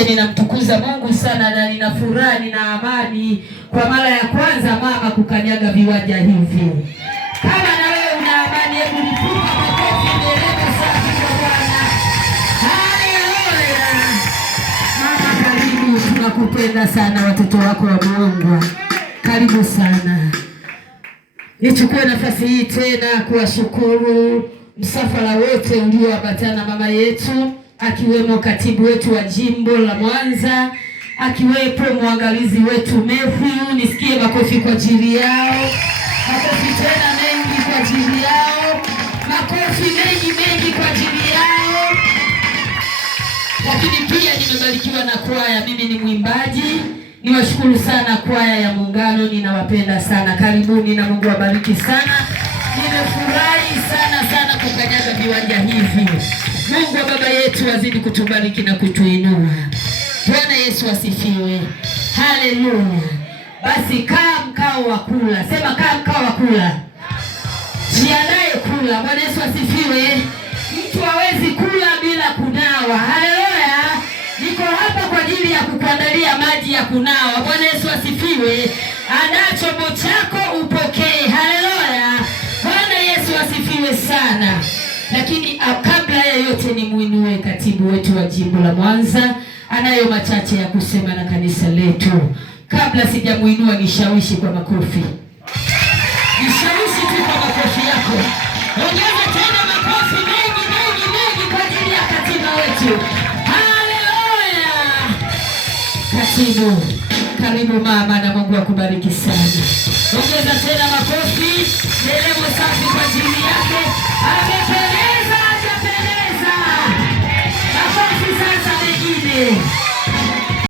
nisikie ninamtukuza Mungu sana na nina furaha, nina amani kwa mara ya kwanza mama kukanyaga viwanja hivi. Kama na wewe una amani, hebu nipunga makofi ndeleka safi kwa Bwana. Haleluya. Mama karibu, tunakupenda sana, watoto wako wa Mungu. Karibu sana. Nichukue nafasi hii tena kuwashukuru msafara wote ulioambatana mama yetu, akiwemo katibu wetu wa jimbo la Mwanza, akiwepo mwangalizi wetu Matthew. Nisikie makofi kwa ajili yao. Makofi tena mengi kwa ajili yao. Makofi mengi kwa ajili yao. Lakini pia nimebarikiwa na kwaya, mimi ni mwimbaji. Niwashukuru sana kwaya ya Muungano, ninawapenda sana. Karibuni na Mungu awabariki sana. Nimefurahi sana kukanyaga viwanja hivi. Mungu wa baba yetu azidi kutubariki na kutuinua. Bwana Yesu asifiwe. Haleluya. Basi kaa mkao wa kula. Sema kaa mkao wa kula. Jiandae kula. Bwana Yesu asifiwe. Mtu hawezi kula bila kunawa. Haleluya. Niko hapa kwa ajili ya kukuandalia maji ya kunawa. Bwana Yesu asifiwe. Andaa chombo chako upokee. Haleluya. Bwana Yesu asifiwe sana. Lakini kabla ya yote ni muinue katibu wetu wa jimbo la Mwanza. Anayo machache ya kusema na kanisa letu. Kabla sijamuinua nishawishi kwa makofi. Nishawishi tu kwa makofi yako. Ongeza tena makofi mengi kwa ajili ya katibu wetu. Haleluya. Katibu, karibu mama na Mungu akubariki sana. Ongeza tena makofi. Ndelemo safi kwa ajili yake. Amependeza, hajapendeza. Makofi sasa mengine.